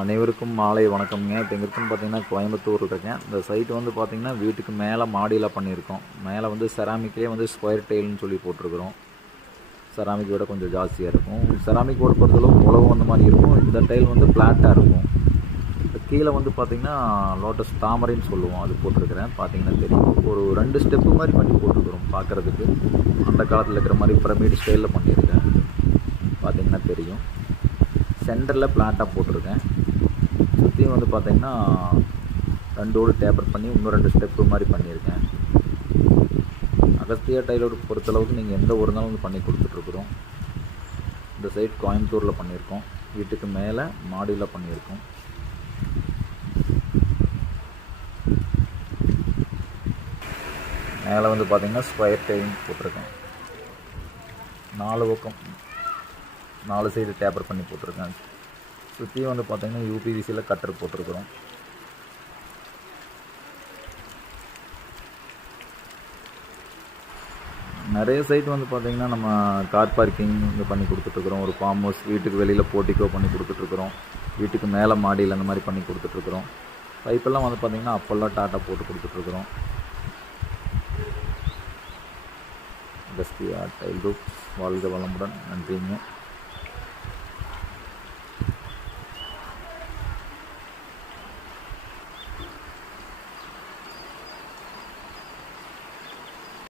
அனைவருக்கும் மாலை வணக்கம்ங்க. இப்போ எங்கே இருக்குன்னு பார்த்தீங்கன்னா கோயம்புத்தூரில் இருக்கேன். இந்த சைட் வந்து பார்த்தீங்கன்னா வீட்டுக்கு மேலே மாடியில் பண்ணியிருக்கோம். மேலே வந்து செராமிக்லேயே வந்து ஸ்கொயர் டைல்னு சொல்லி போட்டிருக்கிறோம். செராமிக் விட கொஞ்சம் ஜாஸ்தியாக இருக்கும். செராமிக் ஓட பொறுத்தளவு உழவு அந்த மாதிரி இருக்கும். இந்த டைல் வந்து ஃப்ளாட்டாக இருக்கும். கீழே வந்து பார்த்திங்கன்னா லோட்டஸ் தாமரைன்னு சொல்லுவோம், அது போட்டிருக்கிறேன். பார்த்தீங்கன்னா தெரியும், ஒரு 2 ஸ்டெப்பு மாதிரி பண்ணி போட்டிருக்கிறோம். பார்க்குறதுக்கு அந்த காலத்தில் இருக்கிற மாதிரி பிரமிட் ஸ்டைலில் பண்ணியிருக்கேன். பார்த்திங்கன்னா தெரியும். சென்டரில் ஃப்ளாட்டாக போட்டிருக்கேன். சுற்றியும் வந்து பார்த்திங்கன்னா 2 ஓடு டேப்பர் பண்ணி இன்னும் 2 ஸ்டெப்பு மாதிரி பண்ணியிருக்கேன். அகஸ்தியா டைலோடு பொறுத்தளவுக்கு நீங்கள் எந்த ஒரு நாளும் வந்து பண்ணி கொடுத்துட்ருக்குறோம். இந்த சைட் கோயம்புத்தூரில் பண்ணியிருக்கோம். வீட்டுக்கு மேலே மாடியில் பண்ணியிருக்கோம். மேலே வந்து பார்த்திங்கன்னா ஸ்கொயர் டைல் போட்டிருக்கேன். 4 பக்கம் 4 சைடு டேப்பர் பண்ணி போட்டிருக்கேன். சுற்றியும் வந்து பார்த்திங்கன்னா யூபிவிசியில் கட்டர் போட்டிருக்கிறோம். நிறைய சைட் வந்து பார்த்திங்கன்னா நம்ம கார் பார்க்கிங் இங்கே பண்ணி கொடுத்துட்ருக்குறோம். ஒரு ஃபார்ம் ஹவுஸ், வீட்டுக்கு வெளியில் போர்ட்டிக்கோ பண்ணி கொடுத்துட்ருக்குறோம். வீட்டுக்கு மேலே மாடியில் அந்த மாதிரி பண்ணி கொடுத்துட்ருக்குறோம். பைப்பெல்லாம் வந்து பார்த்திங்கன்னா அப்போல்லாம் டாட்டா போட்டு கொடுத்துட்ருக்குறோம். அகஸ்தியா டைல் குரூப் வாழ்க வளமுடன். நன்றிங்க.